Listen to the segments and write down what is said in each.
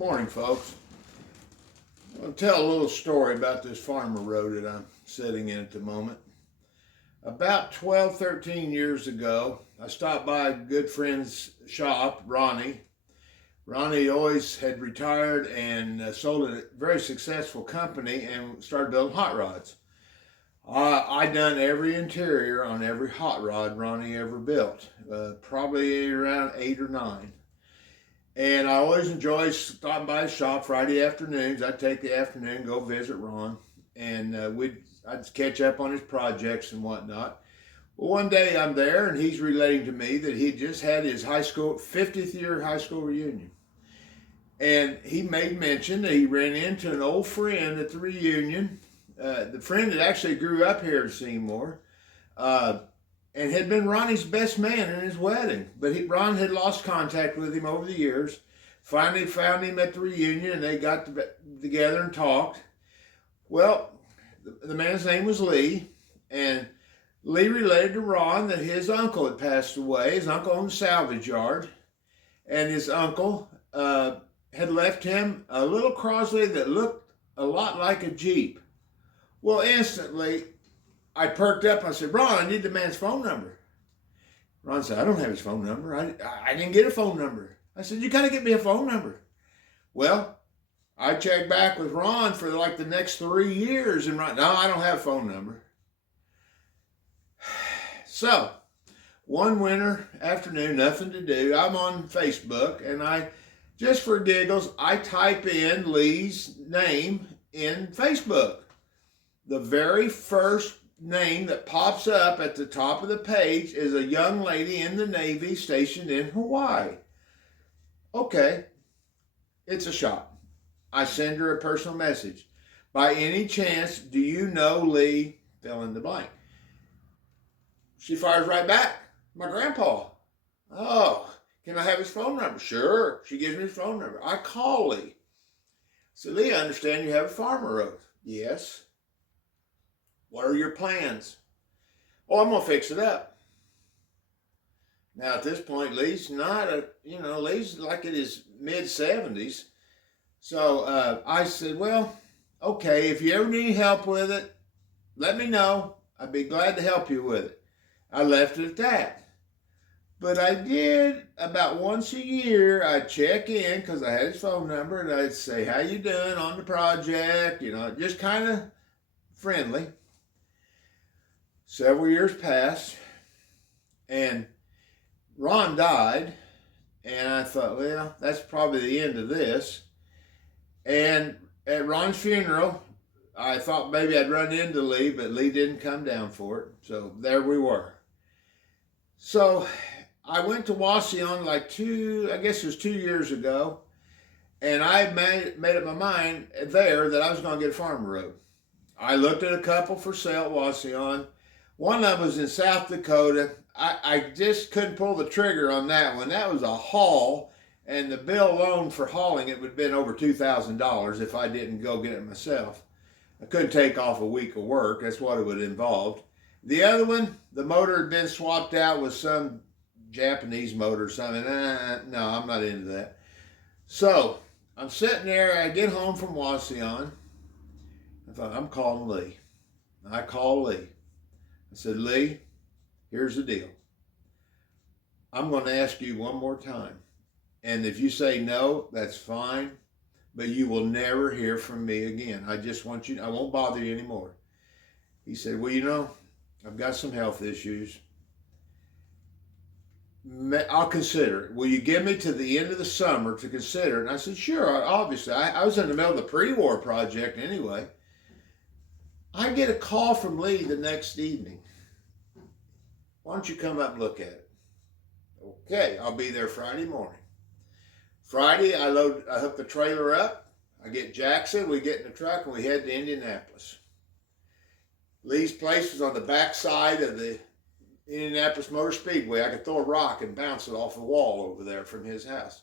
Morning, folks. I'll tell a little story about this farmer road that I'm sitting in at the moment. About 12, 13 years ago, I stopped by a good friend's shop, Ronnie. Ronnie always had retired and sold a very successful company and started building hot rods. I done every interior on every hot rod Ronnie ever built, probably around 8 or 9. And I always enjoy stopping by his shop Friday afternoons. I'd take the afternoon, go visit Ron, and I'd catch up on his projects and whatnot. Well, one day I'm there, and he's relating to me that he just had his 50th year high school reunion. And he made mention that he ran into an old friend at the reunion, the friend that actually grew up here in Seymour, and had been Ronnie's best man in his wedding. But Ron had lost contact with him over the years. Finally found him at the reunion, and they got together and talked. Well, the man's name was Lee, and Lee related to Ron that his uncle had passed away. His uncle owned a salvage yard, and his uncle had left him a little Crosley that looked a lot like a Jeep. Well, instantly, I perked up. I said, Ron, I need the man's phone number. Ron said, I don't have his phone number. I didn't get a phone number. I said, you got to get me a phone number. Well, I checked back with Ron for like the next 3 years, and Ron, no, I don't have a phone number. So, one winter afternoon, nothing to do, I'm on Facebook, and just for giggles, I type in Lee's name in Facebook. The very first name that pops up at the top of the page is a young lady in the Navy stationed in Hawaii. Okay, it's a shot. I send her a personal message. By any chance, do you know Lee? Fill in the blank. She fires right back. My grandpa. Oh, can I have his phone number? Sure. She gives me his phone number. I call Lee. So, Lee, I understand you have a farmer road. Yes. What are your plans? Oh, I'm going to fix it up. Now, at this point, Lee's Lee's like in his mid-70s. So I said, well, okay, if you ever need help with it, let me know. I'd be glad to help you with it. I left it at that. But I did about once a year, I'd check in because I had his phone number, and I'd say, how you doing on the project? Just kind of friendly. Several years passed, and Ron died, and I thought, well, that's probably the end of this. And at Ron's funeral, I thought maybe I'd run into Lee, but Lee didn't come down for it, so there we were. So I went to Wauseon like 2 years ago, and I made up my mind there that I was going to get a farmer road. I looked at a couple for sale at Wauseon. One of them was in South Dakota. I just couldn't pull the trigger on that one. That was a haul, and the bill alone for hauling it would have been over $2,000 if I didn't go get it myself. I couldn't take off a week of work. That's what it would have involved. The other one, the motor had been swapped out with some Japanese motor or something. No, I'm not into that. So I'm sitting there. I get home from Wauseon. I thought, I'm calling Lee. I call Lee. I said, Lee, here's the deal. I'm going to ask you one more time. And if you say no, that's fine. But you will never hear from me again. I won't bother you anymore. He said, well, I've got some health issues. I'll consider it. Will you give me to the end of the summer to consider it? And I said, sure, obviously. I was in the middle of the pre-war project anyway. I get a call from Lee the next evening. Why don't you come up and look at it? Okay, I'll be there Friday morning. Friday, I hook the trailer up. I get Jackson, we get in the truck, and we head to Indianapolis. Lee's place was on the back side of the Indianapolis Motor Speedway. I could throw a rock and bounce it off the wall over there from his house.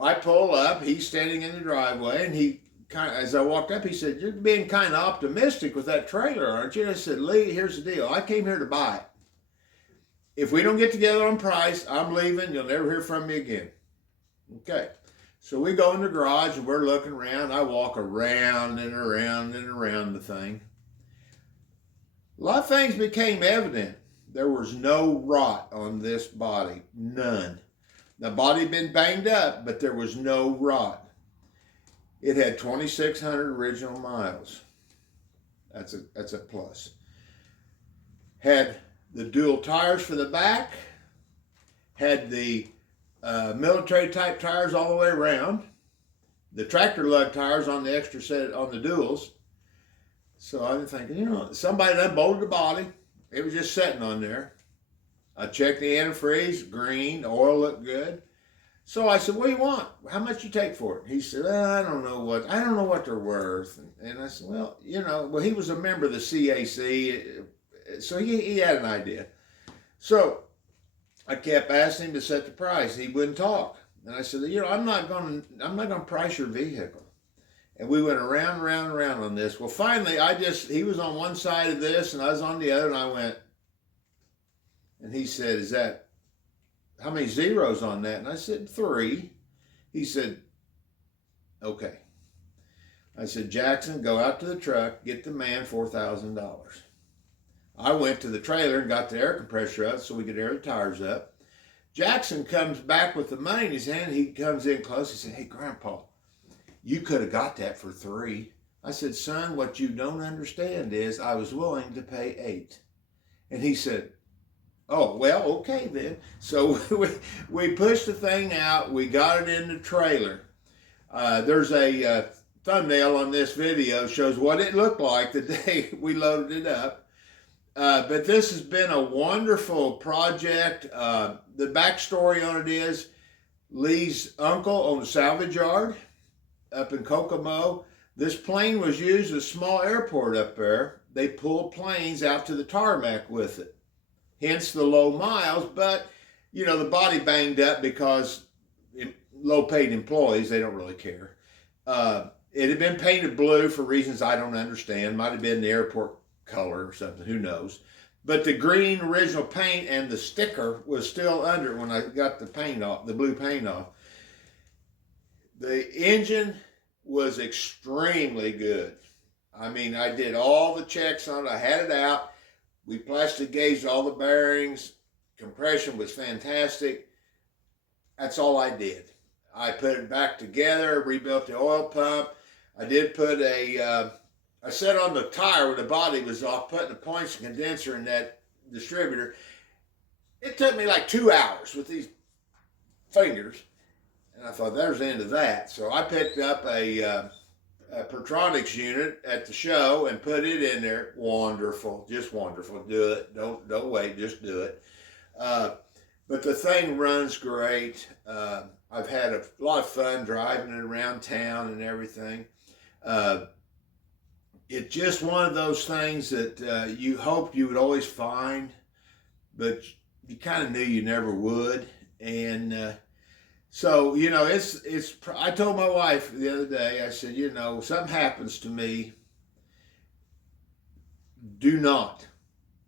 I pull up, he's standing in the driveway, and as I walked up, he said, you're being kind of optimistic with that trailer, aren't you? And I said, Lee, here's the deal. I came here to buy it. If we don't get together on price, I'm leaving. You'll never hear from me again. Okay. So we go in the garage and we're looking around. I walk around and around and around the thing. A lot of things became evident. There was no rot on this body, none. The body had been banged up, but there was no rot. It had 2,600 original miles. That's a plus. Had the dual tires for the back, had the military type tires all the way around, the tractor lug tires on the extra set on the duals. So I'm thinking, somebody done bolted the body. It was just sitting on there. I checked the antifreeze, green, the oil looked good. So I said, what do you want? How much you take for it? He said, I don't know what they're worth. And I said, well, he was a member of the CAC, so he had an idea. So I kept asking him to set the price. He wouldn't talk. And I said, I'm not going to price your vehicle. And we went around and around and around on this. Well, finally, he was on one side of this and I was on the other, and I went, and he said, how many zeros on that? And I said, 3. He said, okay. I said, Jackson, go out to the truck, get the man $4,000. I went to the trailer and got the air compressor up so we could air the tires up. Jackson comes back with the money in his hand. He comes in close. He said, hey, Grandpa, you could have got that for 3. I said, son, what you don't understand is I was willing to pay 8. And he said, oh, well, okay then. So we pushed the thing out. We got it in the trailer. There's a thumbnail on this video shows what it looked like the day we loaded it up. But this has been a wonderful project. The backstory on it is Lee's uncle owned a salvage yard up in Kokomo. This plane was used as a small airport up there. They pulled planes out to the tarmac with it. Hence the low miles, but the body banged up because low-paid employees, they don't really care. It had been painted blue for reasons I don't understand. Might have been the airport color or something, who knows. But the green original paint and the sticker was still under it when I got the paint off, the blue paint off. The engine was extremely good. I mean, I did all the checks on it. I had it out. We plastic gauged all the bearings. Compression was fantastic. That's all I did. I put it back together, rebuilt the oil pump. I did put I set on the tire where the body was off, putting the points and condenser in that distributor. It took me like 2 hours with these fingers. And I thought, there's the end of that. So I picked up a Pertronics unit at the show and put it in there. Wonderful, just wonderful. Do it. Don't wait, just do it. But the thing runs great. I've had a lot of fun driving it around town and everything. It's just one of those things that you hoped you would always find, but you kind of knew you never would. And so, I told my wife the other day, I said, something happens to me, do not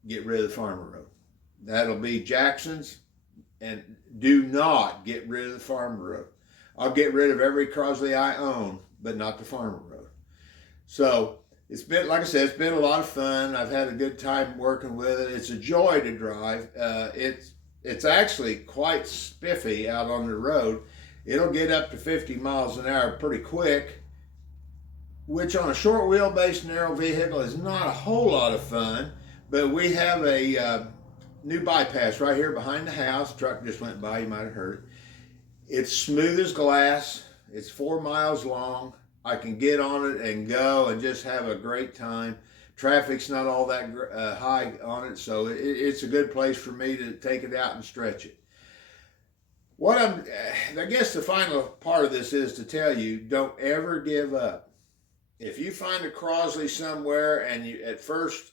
get rid of the Farmer Road. That'll be Jackson's, and do not get rid of the Farmer Road. I'll get rid of every Crosley I own, but not the Farmer Road. So it's been, like I said, it's been a lot of fun. I've had a good time working with it. It's a joy to drive. It's actually quite spiffy out on the road. It'll get up to 50 miles an hour pretty quick, which on a short wheelbase narrow vehicle is not a whole lot of fun. But we have a new bypass right here behind the house. The truck just went by, you might have heard it. It's smooth as glass. It's 4 miles long. I can get on it and go and just have a great time. Traffic's not all that high on it, so it's a good place for me to take it out and stretch it. I guess the final part of this is to tell you, don't ever give up. If you find a Crosley somewhere and you, at first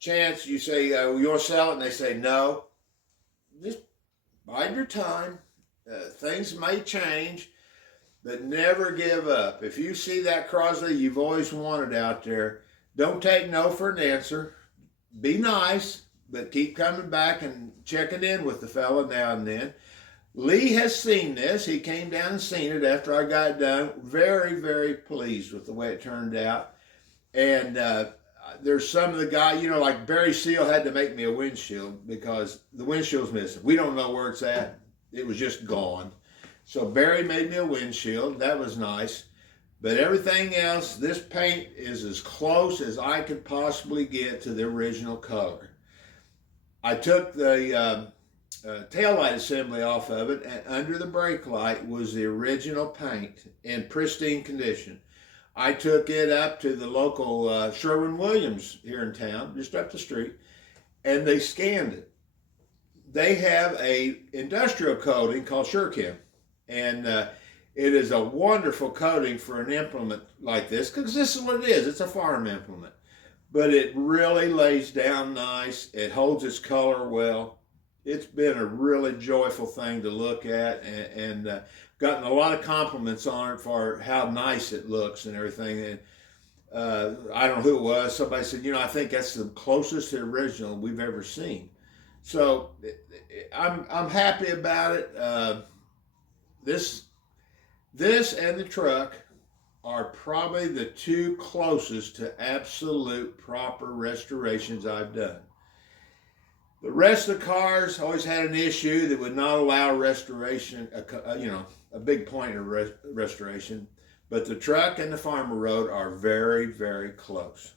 chance you say, you want to sell it, and they say no, just bide your time. Things may change, but never give up. If you see that Crosley you've always wanted out there, don't take no for an answer. Be nice, but keep coming back and checking in with the fella now and then. Lee has seen this. He came down and seen it after I got done. Very, very pleased with the way it turned out. And there's some of the guy, like Barry Seal had to make me a windshield because the windshield's missing. We don't know where it's at. It was just gone. So Barry made me a windshield. That was nice. But everything else, this paint is as close as I could possibly get to the original color. I took the taillight assembly off of it, and under the brake light was the original paint in pristine condition. I took it up to the local Sherwin-Williams here in town, just up the street, and they scanned it. They have a industrial coating called SureChem, and it is a wonderful coating for an implement like this, because this is what it is. It's a farm implement. But it really lays down nice. It holds its color well. It's been a really joyful thing to look at, and gotten a lot of compliments on it for how nice it looks and everything. And I don't know who it was. Somebody said, I think that's the closest to the original we've ever seen. So I'm happy about it. This and the truck are probably the two closest to absolute proper restorations I've done. The rest of the cars always had an issue that would not allow restoration, a big point of restoration. But the truck and the Farmer Road are very, very close.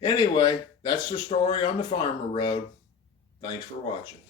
Anyway, that's the story on the Farmer Road. Thanks for watching.